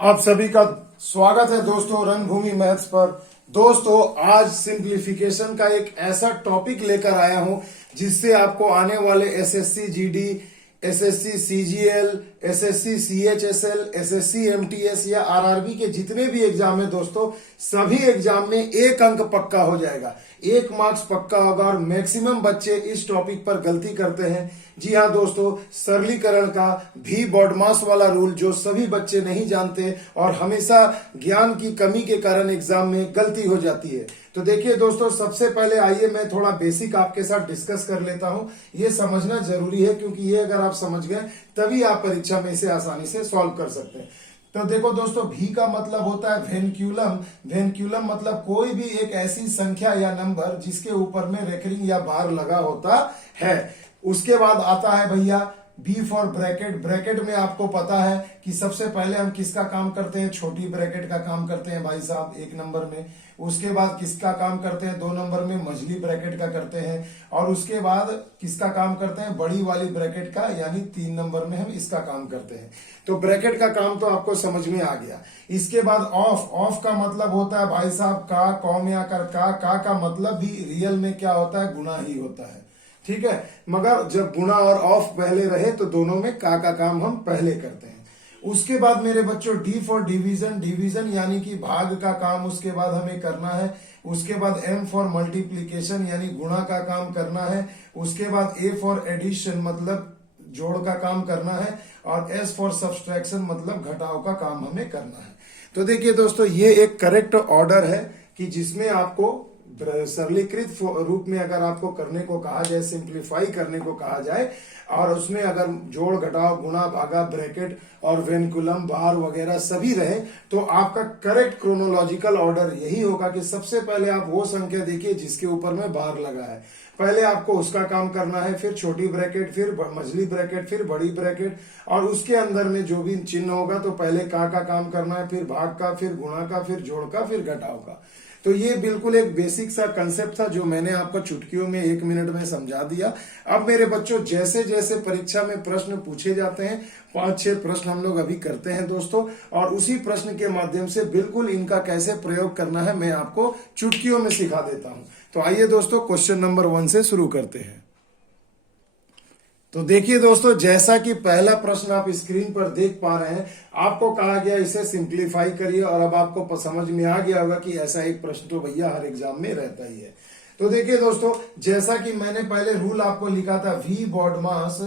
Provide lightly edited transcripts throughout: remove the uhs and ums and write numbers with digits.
आप सभी का स्वागत है दोस्तों रंगभूमि मैथ्स पर। दोस्तों आज सिंप्लीफिकेशन का एक ऐसा टॉपिक लेकर आया हूं जिससे आपको आने वाले SSC GD, SSC CGL, SSC CHSL, SSC MTS या आरआरबी के जितने भी एग्जाम है दोस्तों, सभी एग्जाम में एक अंक पक्का हो जाएगा, 1 मार्क्स पक्का होगा। और मैक्सिमम बच्चे इस टॉपिक पर गलती करते हैं। जी हाँ दोस्तों, सरलीकरण का भी बॉडमास वाला रूल जो सभी बच्चे नहीं जानते और हमेशा ज्ञान की कमी के कारण एग्जाम में गलती हो जाती है। तो देखिए दोस्तों, सबसे पहले आइए मैं थोड़ा बेसिक आपके साथ डिस्कस कर लेता हूं। ये समझना जरूरी है क्योंकि ये अगर आप समझ गए तभी आप परीक्षा में इसे आसानी से सॉल्व कर सकते हैं। तो देखो दोस्तों, भी का मतलब होता है वेनक्यूलम। वेनक्यूलम मतलब कोई भी एक ऐसी संख्या या नंबर जिसके ऊपर में रेकरिंग या बार लगा होता है। उसके बाद आता है भैया बी फॉर ब्रैकेट। ब्रैकेट में आपको पता है कि सबसे पहले हम किसका काम करते हैं, छोटी ब्रैकेट का काम करते हैं भाई साहब 1 नंबर में। उसके बाद किसका काम करते हैं 2 नंबर में, मझली ब्रैकेट का करते हैं। और उसके बाद किसका काम करते हैं, बड़ी वाली ब्रैकेट का, यानी 3 नंबर में हम इसका काम करते हैं। तो ब्रैकेट का काम तो आपको समझ में आ गया। इसके बाद ऑफ। ऑफ का मतलब होता है भाई साहब का, कॉम या कर का मतलब भी रियल में क्या होता है, गुणा ही होता है। ठीक है, मगर जब गुणा और ऑफ पहले रहे तो दोनों में का काम हम पहले करते हैं। उसके बाद मेरे बच्चों डी फॉर डिवीजन। डिवीजन यानी कि भाग का काम उसके बाद हमें करना है। उसके बाद एम फॉर मल्टीप्लीकेशन यानी गुणा का काम करना है। उसके बाद ए फॉर एडिशन मतलब जोड़ का काम करना है। और एस फॉर सब्सट्रैक्शन मतलब घटाव का काम हमें करना है। तो देखिए दोस्तों, ये एक करेक्ट ऑर्डर है कि जिसमें आपको सरलीकृत रूप में अगर आपको करने को कहा जाए, सिंप्लीफाई करने को कहा जाए, और उसमें अगर जोड़ घटाव गुणा भागा ब्रैकेट और वेनकुलम बार वगैरह सभी रहे, तो आपका करेक्ट क्रोनोलॉजिकल ऑर्डर यही होगा कि सबसे पहले आप वो संख्या देखिए जिसके ऊपर में बार लगा है, पहले आपको उसका काम करना है, फिर छोटी ब्रैकेट, फिर मझली ब्रैकेट, फिर बड़ी ब्रैकेट, और उसके अंदर में जो भी चिन्ह होगा तो पहले का काम करना है, फिर भाग का, फिर गुणा का, फिर जोड़ का, फिर घटाव का। तो ये बिल्कुल एक बेसिक सा कंसेप्ट था जो मैंने आपको चुटकियों में 1 मिनट में समझा दिया। अब मेरे बच्चों, जैसे जैसे परीक्षा में प्रश्न पूछे जाते हैं, 5-6 प्रश्न हम लोग अभी करते हैं दोस्तों, और उसी प्रश्न के माध्यम से बिल्कुल इनका कैसे प्रयोग करना है मैं आपको चुटकियों में सिखा देता हूं। तो आइए दोस्तों, क्वेश्चन नंबर 1 से शुरू करते हैं। तो देखिए दोस्तों, जैसा कि पहला प्रश्न आप स्क्रीन पर देख पा रहे हैं, आपको कहा गया इसे सिंप्लीफाई करिए, और अब आपको समझ में आ गया होगा कि ऐसा एक प्रश्न तो भैया हर एग्जाम में रहता ही है। तो देखिए दोस्तों, जैसा कि मैंने पहले रूल आपको लिखा था वी बॉडमास,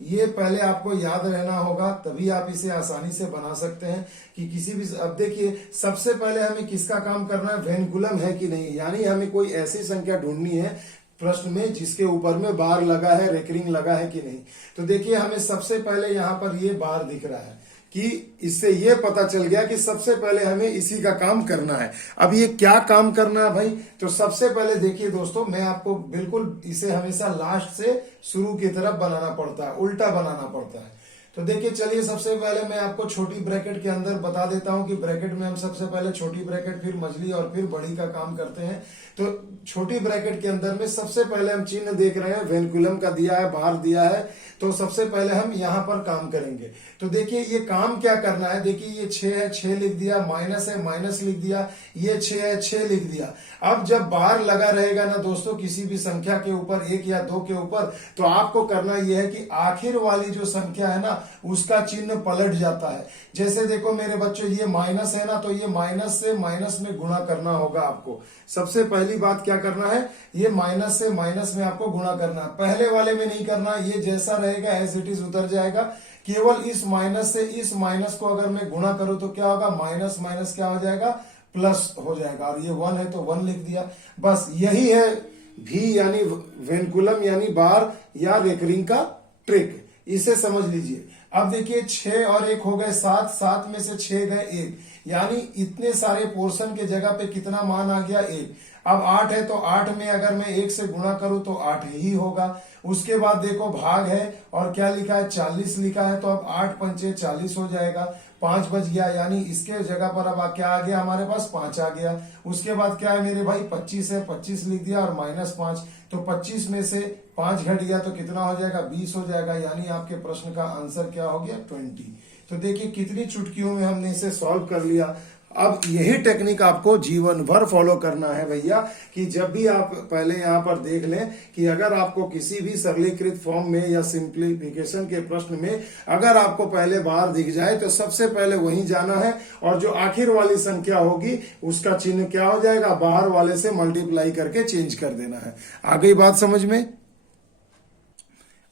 ये पहले आपको याद रहना होगा, तभी आप इसे आसानी से बना सकते हैं कि किसी भी। अब देखिए, सबसे पहले हमें किसका काम करना है, वेनकुलम है कि नहीं, यानी हमें कोई ऐसी संख्या ढूंढनी है प्रश्न में जिसके ऊपर में बार लगा है, रेकरिंग लगा है कि नहीं। तो देखिए, हमें सबसे पहले यहां पर ये बार दिख रहा है कि इससे ये पता चल गया कि सबसे पहले हमें इसी का काम करना है। अब ये क्या काम करना है भाई, तो सबसे पहले देखिए दोस्तों, मैं आपको बिल्कुल इसे हमेशा लास्ट से शुरू की तरफ बनाना पड़ता है, उल्टा बनाना पड़ता है। तो देखिए, चलिए सबसे पहले मैं आपको छोटी ब्रैकेट के अंदर बता देता हूं कि ब्रैकेट में हम सबसे पहले छोटी ब्रैकेट, फिर मझली और फिर बड़ी का काम करते हैं। तो छोटी ब्रैकेट के अंदर में सबसे पहले हम चिन्ह देख रहे हैं, वेनकुलम का दिया है, बार दिया है, तो सबसे पहले हम यहां पर काम करेंगे। तो देखिए, ये काम क्या करना है, देखिए ये 6 है, 6 लिख दिया, माइनस है, माइनस लिख दिया, ये 6 है, 6 लिख दिया। अब जब बार लगा रहेगा ना दोस्तों किसी भी संख्या के ऊपर, 1 या 2 के ऊपर, तो आपको करना यह है कि आखिर वाली जो संख्या है ना उसका चिन्ह पलट जाता है। जैसे देखो मेरे बच्चों, ये माइनस है ना, तो ये माइनस से माइनस में गुणा करना होगा आपको। सबसे पहली बात क्या करना है, ये माइनस से माइनस में आपको गुणा करना है, पहले वाले में नहीं करना। ये जैसा रहेगा एज इट इज उतर जाएगा। केवल इस माइनस से इस माइनस को अगर मैं गुणा करूं तो क्या होगा, माइनस माइनस क्या हो जाएगा, प्लस हो जाएगा। और ये 1 है तो 1 लिख दिया। बस यही है भी यानी वेनकुलम यानी बार या रेकरिंग का ट्रिक, इसे समझ लीजिए। अब देखिए, 6 और 1 हो गए 7, 7 में से 6 गए 1, यानी इतने सारे पोर्शन के जगह पे कितना मान आ गया, 1। अब 8 है तो 8 में अगर मैं 1 से गुणा करूं तो 8 ही होगा। उसके बाद देखो भाग है और क्या लिखा है, 40 लिखा है, तो अब 8 पंचे 40 हो जाएगा। 5 बच गया, यानी इसके जगह पर अब क्या आ गया हमारे पास, 5 आ गया। उसके बाद क्या है मेरे भाई, 25 है, 25 लिख दिया और -5, तो 25 में से 5 घट गया तो कितना हो जाएगा, 20 हो जाएगा। यानी आपके प्रश्न का आंसर क्या हो गया, 20। तो देखिए कितनी चुटकियों में हमने इसे सॉल्व कर लिया। अब यही टेक्निक आपको जीवन भर फॉलो करना है भैया, कि जब भी आप पहले यहाँ पर देख लें कि अगर आपको किसी भी सरलीकृत फॉर्म में या सिंप्लीफिकेशन के प्रश्न में अगर आपको पहले बार दिख जाए तो सबसे पहले वहीं जाना है, और जो आखिर वाली संख्या होगी उसका चिन्ह क्या हो जाएगा, बाहर वाले से मल्टीप्लाई करके चेंज कर देना है। आ गई बात समझ में?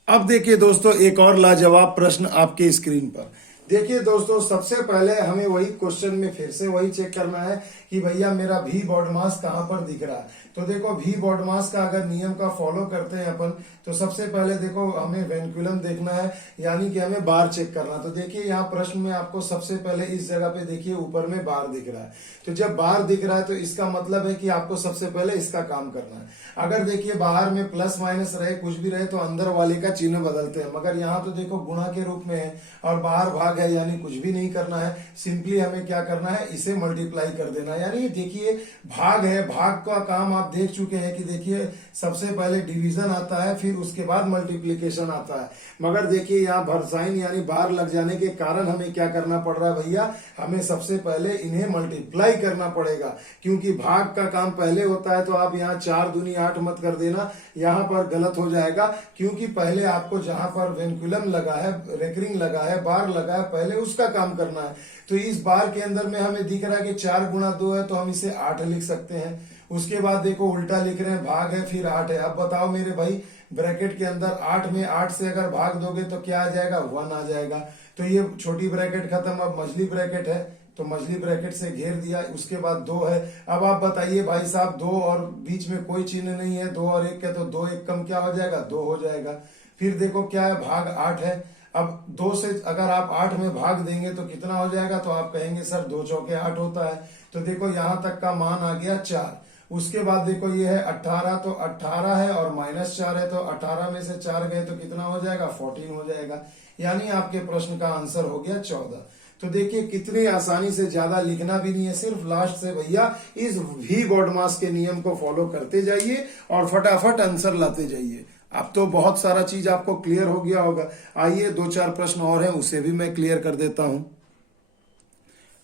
अब देखिए दोस्तों एक और लाजवाब प्रश्न आपके स्क्रीन पर। देखिए दोस्तों सबसे पहले हमें वही क्वेश्चन में फिर से वही चेक करना है कि भैया मेरा भी बॉड मास कहां पर दिख रहा है। तो देखो भी बॉड मास का अगर नियम का फॉलो करते हैं अपन, तो सबसे पहले देखो हमें वेंकुलम देखना है, यानी कि हमें बार चेक करना। तो देखिए यहाँ प्रश्न में आपको सबसे पहले इस जगह पे देखिए ऊपर में बार दिख रहा है। तो जब बार दिख रहा है तो इसका मतलब है कि आपको सबसे पहले इसका काम करना है। अगर देखिए बाहर में प्लस माइनस रहे कुछ भी रहे तो अंदर वाले का चिन्ह बदलते हैं, मगर यहाँ तो देखो गुणा के रूप में है और बाहर भाग है, यानी कुछ भी नहीं करना है। सिंपली हमें क्या करना है, इसे मल्टीप्लाई कर देना है। यानी देखिए भाग है, भाग का काम आप देख चुके हैं कि देखिए सबसे पहले डिवीजन आता है, फिर उसके बाद मल्टीप्लीकेशन आता है। मगर देखिए यहाँ भरसाइन यानी बार लग जाने के कारण हमें क्या करना पड़ रहा है भैया, हमें सबसे पहले इन्हें मल्टीप्लाई करना पड़ेगा, क्योंकि भाग का काम पहले होता है। तो आप यहाँ 4 दूनी 8 मत कर देना, यहाँ पर गलत हो जाएगा, क्योंकि पहले आपको जहां पर वेंकुलम लगा है, रेकरिंग लगा है, बार लगा है, पहले उसका काम करना है। तो इस बार के अंदर में हमें दिख रहा है कि 4 गुणा 2 है, तो हम इसे 8 लिख सकते हैं। उसके बाद देखो उल्टा लिख रहे हैं, भाग है फिर 8 है। अब बताओ मेरे भाई ब्रैकेट के अंदर 8 में 8 से अगर भाग दोगे तो क्या आ जाएगा, 1 आ जाएगा। तो ये छोटी ब्रैकेट खत्म, अब मझली ब्रैकेट है, तो मछली ब्रैकेट से घेर दिया। उसके बाद 2 है। अब आप बताइए भाई साहब 2 और बीच में कोई चिन्ह नहीं है, 2 और 1 के, तो 2 1 कम क्या हो जाएगा, 2 हो जाएगा। फिर देखो क्या है, भाग 8 है। अब 2 से अगर आप 8 में भाग देंगे तो कितना हो जाएगा, तो आप कहेंगे सर 2 चौके 8 होता है। तो देखो यहां तक का मान आ गया 4। उसके बाद देखो ये है 18, तो 18 है और -4 है, तो 18 में से 4 गए तो कितना हो जाएगा, 14 हो जाएगा। यानी आपके प्रश्न का आंसर हो गया 14। तो देखिए कितनी आसानी से, ज्यादा लिखना भी नहीं है, सिर्फ लास्ट से भैया इस भी बॉड मास के नियम को फॉलो करते जाइए और फटाफट आंसर लाते जाइए। अब तो बहुत सारा चीज आपको क्लियर हो गया होगा। आइए 2-4 प्रश्न और हैं, उसे भी मैं क्लियर कर देता हूं।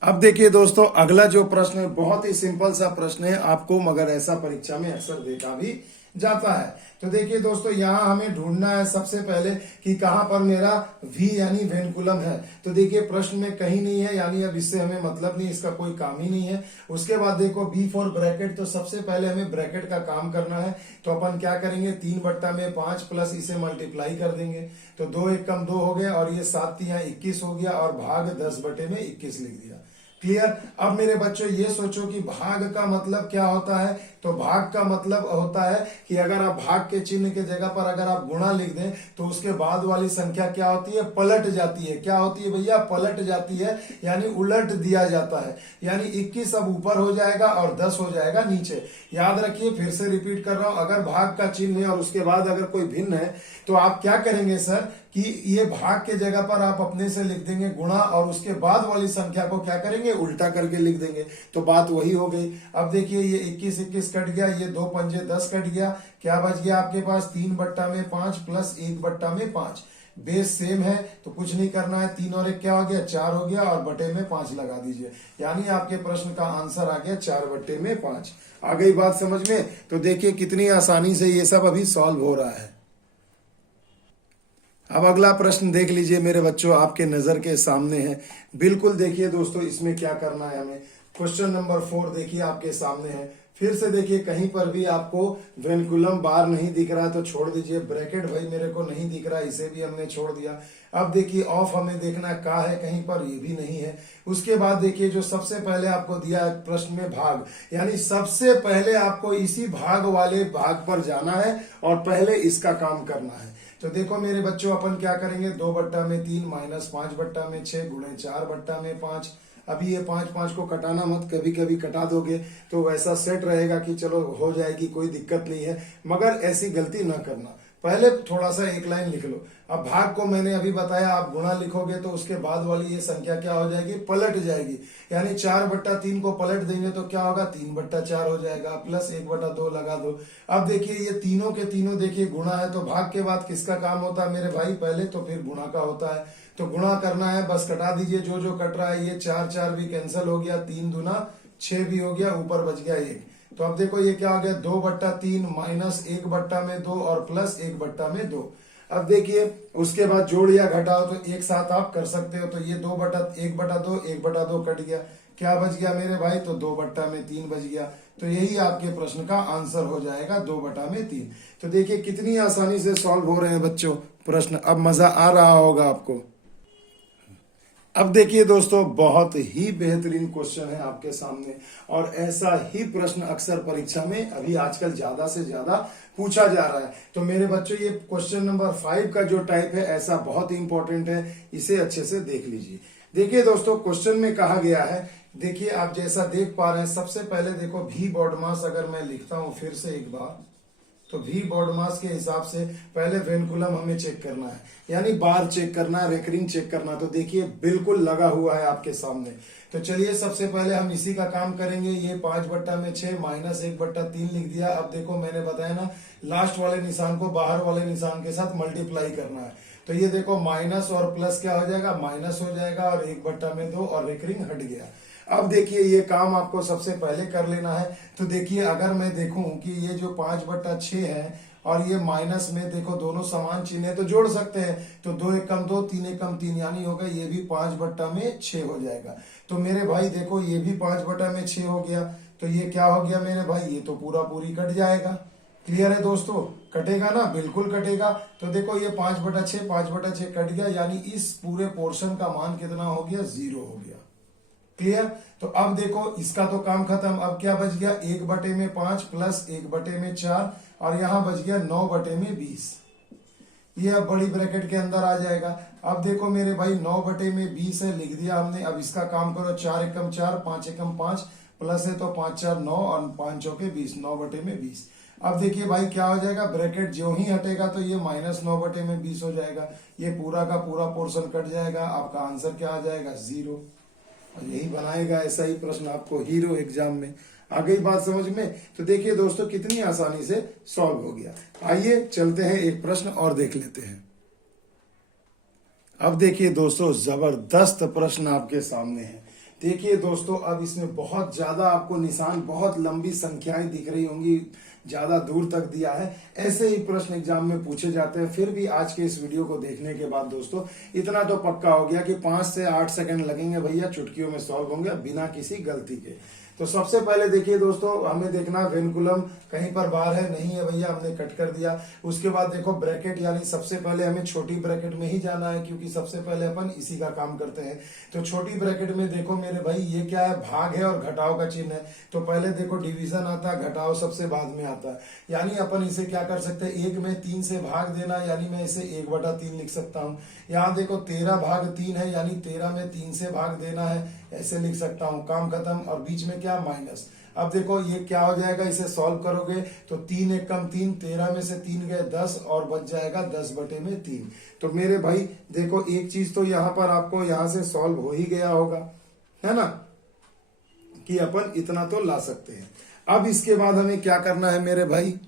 अब देखिए दोस्तों अगला जो प्रश्न है बहुत ही सिंपल सा प्रश्न है आपको, मगर ऐसा परीक्षा में अक्सर देखा भी जाता है। तो देखिए दोस्तों यहाँ हमें ढूंढना है सबसे पहले कि कहां पर मेरा V यानी वेंकुलम है। तो देखिए प्रश्न में कहीं नहीं है, यानी अब इससे हमें मतलब नहीं, इसका कोई काम ही नहीं है। उसके बाद देखो B फॉर ब्रैकेट, तो सबसे पहले हमें ब्रैकेट का काम करना है। तो अपन क्या करेंगे, 3/5 प्लस इसे मल्टीप्लाई कर देंगे, तो 2 1 कम 2 हो गया, और ये 7 यहाँ 21 हो गया, और भाग 10/21 लिख दिया। क्लियर? अब मेरे बच्चों ये सोचो कि भाग का मतलब क्या होता है। तो भाग का मतलब होता है कि अगर आप भाग के चिन्ह के जगह पर अगर आप गुणा लिख दें तो उसके बाद वाली संख्या क्या होती है, पलट जाती है। क्या होती है भैया, पलट जाती है, यानी उलट दिया जाता है। यानी 21 अब ऊपर हो जाएगा और 10 हो जाएगा नीचे। याद रखिए, फिर से रिपीट कर रहा हूं, अगर भाग का चिन्ह है और उसके बाद अगर कोई भिन्न है तो आप क्या करेंगे सर कि ये भाग के जगह पर आप अपने से लिख देंगे गुणा, और उसके बाद वाली संख्या को क्या करेंगे, उल्टा करके लिख देंगे। तो बात वही हो गई। अब देखिए ये 21 कट गया, ये 2 पंजे 10 कट गया, क्या बच गया आपके पास, 3/5 प्लस 1/5। बेस सेम है तो कुछ नहीं करना है, 3 और 1 क्या हो गया, 4 हो गया, और बटे में 5 लगा दीजिए। यानी आपके प्रश्न का आंसर आ गया 4/5। आ गई बात समझ में? तो देखिए कितनी आसानी से ये सब अभी सॉल्व हो रहा है। अब अगला प्रश्न देख लीजिए मेरे बच्चों, आपके नजर के सामने है। बिल्कुल देखिए दोस्तों इसमें क्या करना है हमें। क्वेश्चन नंबर 4 देखिए आपके सामने है। फिर से देखिए कहीं पर भी आपको वेंकुलम बार नहीं दिख रहा है तो छोड़ दीजिए। ब्रैकेट भाई मेरे को नहीं दिख रहा, इसे भी हमने छोड़ दिया। अब देखिए ऑफ हमें देखना का है, कहीं पर ये भी नहीं है। उसके बाद देखिए जो सबसे पहले आपको दिया है प्रश्न में भाग, यानी सबसे पहले आपको इसी भाग वाले भाग पर जाना है और पहले इसका काम करना है। तो देखो मेरे बच्चों अपन क्या करेंगे, 2/3 माइनस 5/6 गुणे 4/5। अभी ये 5 को कटाना मत, कभी कभी कटा दोगे तो वैसा सेट रहेगा कि चलो हो जाएगी, कोई दिक्कत नहीं है, मगर ऐसी गलती ना करना। पहले थोड़ा सा एक लाइन लिख लो। अब भाग को मैंने अभी बताया, आप गुणा लिखोगे तो उसके बाद वाली ये संख्या क्या हो जाएगी, पलट जाएगी। यानी 4/3 को पलट देंगे तो क्या होगा, 3/4 हो जाएगा, प्लस 1/2 लगा दो। अब देखिए ये तीनों के तीनों देखिए गुणा है, तो भाग के बाद किसका काम होता है मेरे भाई, पहले तो फिर गुणा का होता है। तो गुणा करना है, बस कटा दीजिए जो जो कट रहा है। ये 4 4 भी कैंसिल हो गया, 3 दूना 6 भी हो गया, ऊपर बच गया 1। तो अब देखो ये क्या हो गया, 2/3 माइनस 1/2 और प्लस 1/2। अब देखिए उसके बाद जोड़ या घटाओ तो एक साथ आप कर सकते हो। तो ये 1/2 1/2 कट गया, क्या बच गया मेरे भाई, तो 2/3 बच गया। तो यही आपके प्रश्न का आंसर हो जाएगा, 2/3। तो देखिए कितनी आसानी से सॉल्व हो रहे हैं बच्चों प्रश्न। अब मजा आ रहा होगा आपको। अब देखिए दोस्तों, बहुत ही बेहतरीन क्वेश्चन है आपके सामने, और ऐसा ही प्रश्न अक्सर परीक्षा में अभी आजकल ज्यादा से ज्यादा पूछा जा रहा है। तो मेरे बच्चों ये क्वेश्चन नंबर 5 का जो टाइप है ऐसा बहुत ही इंपॉर्टेंट है, इसे अच्छे से देख लीजिए। देखिए दोस्तों, क्वेश्चन में कहा गया है, देखिए आप जैसा देख पा रहे हैं, सबसे पहले देखो भी बॉड मास अगर मैं लिखता हूं फिर से एक बार, तो भी बॉड मास के हिसाब से पहले वेनकुलम हमें चेक करना है, यानी बार चेक करना है, रेकरिंग चेक करना है। तो देखिए बिल्कुल लगा हुआ है आपके सामने। तो चलिए सबसे पहले हम इसी का काम करेंगे। ये 5/6 माइनस 1/3 लिख दिया। अब देखो मैंने बताया ना, लास्ट वाले निशान को बाहर वाले निशान के साथ मल्टीप्लाई करना है। तो ये देखो माइनस और प्लस क्या हो जाएगा, माइनस हो जाएगा, और 1/2 और रेकरिंग हट गया। अब देखिए ये काम आपको सबसे पहले कर लेना है। तो देखिए अगर मैं देखूं कि ये जो 5/6 है और ये माइनस में देखो दोनों समान चिन्ह है, तो जोड़ सकते हैं। तो 2 1 2, 3 1 3, यानी होगा ये भी 5/6 हो जाएगा। तो मेरे भाई देखो ये भी 5/6 हो गया। तो ये क्या हो गया मेरे भाई, ये तो पूरा पूरी कट जाएगा। क्लियर है दोस्तों, कटेगा ना, बिल्कुल कटेगा। तो देखो ये 5/6 कट गया, यानी इस पूरे पोर्शन का मान कितना हो गया, 0 हो गया। क्लियर। तो अब देखो इसका तो काम खत्म। अब क्या बच गया, 1/5 प्लस 1/4, और यहां बच गया 9/20। ये अब बड़ी ब्रैकेट के अंदर आ जाएगा। अब देखो मेरे भाई 9/20 है, लिख दिया हमने। अब इसका काम करो, 4 एकम 4, 5 एकम 5, प्लस है तो 5 4 9 और 5 चौके 20, 9/20। अब देखिए भाई क्या हो जाएगा, ब्रैकेट जो ही हटेगा तो ये माइनस 9/20 हो जाएगा। ये पूरा का पूरा पोर्शन कट जाएगा। आपका आंसर क्या आ जाएगा, 0। और यही बनाएगा ऐसा ही प्रश्न आपको हीरो एग्जाम में। आ गई बात समझ में। तो देखिए दोस्तों कितनी आसानी से सॉल्व हो गया। आइए चलते हैं, एक प्रश्न और देख लेते हैं। अब देखिए दोस्तों, जबरदस्त प्रश्न आपके सामने है। देखिए दोस्तों, अब इसमें बहुत ज्यादा आपको निशान, बहुत लंबी संख्याएं दिख रही होंगी, ज्यादा दूर तक दिया है। ऐसे ही प्रश्न एग्जाम में पूछे जाते हैं। फिर भी आज के इस वीडियो को देखने के बाद दोस्तों इतना तो पक्का हो गया कि 5 से 8 सेकंड लगेंगे भैया, चुटकियों में सॉल्व होंगे बिना किसी गलती के। तो सबसे पहले देखिए दोस्तों, हमें देखना वेनकुलम कहीं पर बाहर है, नहीं है भैया, हमने कट कर दिया। उसके बाद देखो ब्रैकेट, यानी सबसे पहले हमें छोटी ब्रैकेट में ही जाना है, क्योंकि सबसे पहले अपन इसी का काम करते हैं। तो छोटी ब्रैकेट में देखो मेरे भाई ये क्या है, भाग है और घटाव का चिन्ह है। तो पहले देखो डिवीजन आता है, घटाव सबसे बाद में आता है। यानी अपन इसे क्या कर सकते हैं, 1 में 3 से भाग देना, यानी मैं इसे 1/3 लिख सकता हूँ। यहाँ देखो 13/3 है, यानी 13 में 3 से भाग देना है, ऐसे लिख सकता हूँ। काम खत्म। और बीच में क्या, माइनस। अब देखो ये क्या हो जाएगा, इसे सॉल्व करोगे तो 3 एकम 3, 13 में से 3 गए 10, और बच जाएगा 10/3। तो मेरे भाई देखो एक चीज तो यहाँ पर आपको यहाँ से सॉल्व हो ही गया होगा, है ना, कि अपन इतना तो ला सकते हैं। अब इसके बाद हमें क्या करना है मेरे भाई,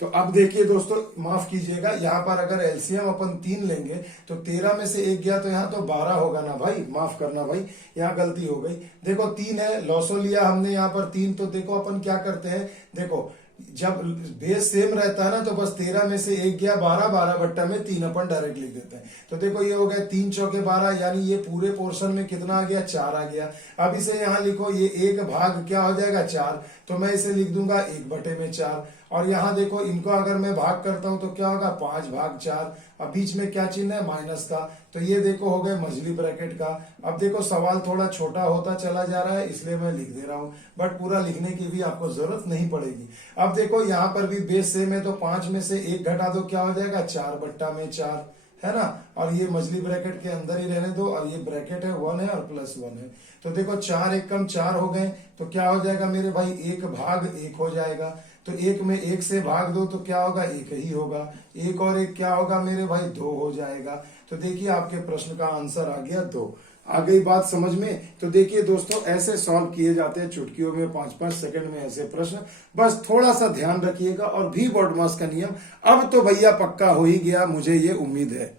तो अब देखिए दोस्तों, माफ कीजिएगा, यहाँ पर अगर एलसीएम अपन 3 लेंगे तो 13 में से 1 गया तो यहाँ तो 12 होगा ना भाई, माफ करना भाई, यहाँ गलती हो गई। देखो 3 है, लॉसो लिया हमने यहाँ पर 3। तो देखो अपन क्या करते हैं, देखो जब बेस सेम रहता है ना, तो बस 13 में से 1 गया 12, 12/3 अपन डायरेक्ट लिख देते हैं। तो देखो ये हो गया 3 चौके 12, यानी ये पूरे पोर्शन में कितना आ गया, 4 आ गया। अब इसे यहाँ लिखो, ये 1 भाग क्या हो जाएगा, 4। तो मैं इसे लिख दूंगा 1/4। और यहाँ देखो इनको अगर मैं भाग करता हूं तो क्या होगा, 5/4। अब बीच में क्या चिन्ह है, माइनस का। तो ये देखो हो गए मझली ब्रैकेट का। अब देखो सवाल थोड़ा छोटा होता चला जा रहा है, इसलिए मैं लिख दे रहा हूं, बट पूरा लिखने की भी आपको जरूरत नहीं पड़ेगी। अब देखो यहाँ पर भी बेस सेम है, तो 5 में से 1 घटा दो, क्या हो जाएगा, 4/4, है ना। और ये मछली ब्रैकेट के अंदर ही रहने दो, और ये ब्रैकेट है 1 है और प्लस 1 है। तो देखो 4 एकम 4 हो गए, तो क्या हो जाएगा मेरे भाई, 1/1 हो जाएगा। तो 1 में 1 से भाग दो तो क्या होगा, 1 ही होगा। 1 और 1 क्या होगा मेरे भाई, 2 हो जाएगा। तो देखिए आपके प्रश्न का आंसर आ गया 2। आ गई बात समझ में। तो देखिए दोस्तों, ऐसे सॉल्व किए जाते हैं चुटकियों में, 5-5 सेकंड में ऐसे प्रश्न। बस थोड़ा सा ध्यान रखिएगा। और भी बॉडमास का नियम अब तो भैया पक्का हो ही गया, मुझे ये उम्मीद है।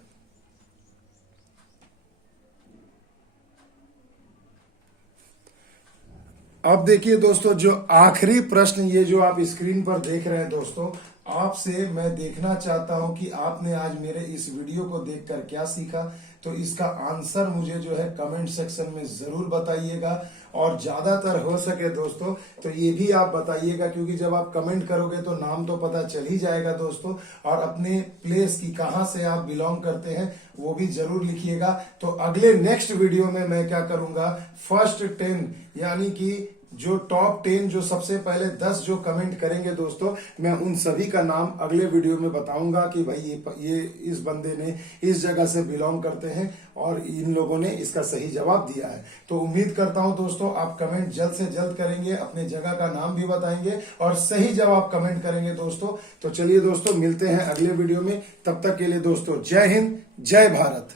अब देखिए दोस्तों, जो आखिरी प्रश्न ये जो आप स्क्रीन पर देख रहे हैं दोस्तों, आपसे मैं देखना चाहता हूं कि आपने आज मेरे इस वीडियो को देखकर क्या सीखा। तो इसका आंसर मुझे जो है कमेंट सेक्शन में जरूर बताइएगा, और ज्यादातर हो सके दोस्तों तो ये भी आप बताइएगा, क्योंकि जब आप कमेंट करोगे तो नाम तो पता चल ही जाएगा दोस्तों, और अपने प्लेस की कहां से आप बिलोंग करते हैं वो भी जरूर लिखिएगा। तो अगले नेक्स्ट वीडियो में मैं क्या करूंगा, फर्स्ट 10 यानी कि जो टॉप 10 जो सबसे पहले 10 जो कमेंट करेंगे दोस्तों, मैं उन सभी का नाम अगले वीडियो में बताऊंगा कि भाई ये इस बंदे ने इस जगह से बिलोंग करते हैं और इन लोगों ने इसका सही जवाब दिया है। तो उम्मीद करता हूं दोस्तों आप कमेंट जल्द से जल्द करेंगे, अपने जगह का नाम भी बताएंगे और सही जवाब कमेंट करेंगे दोस्तों। तो चलिए दोस्तों, मिलते हैं अगले वीडियो में, तब तक के लिए दोस्तों जय हिंद, जय भारत।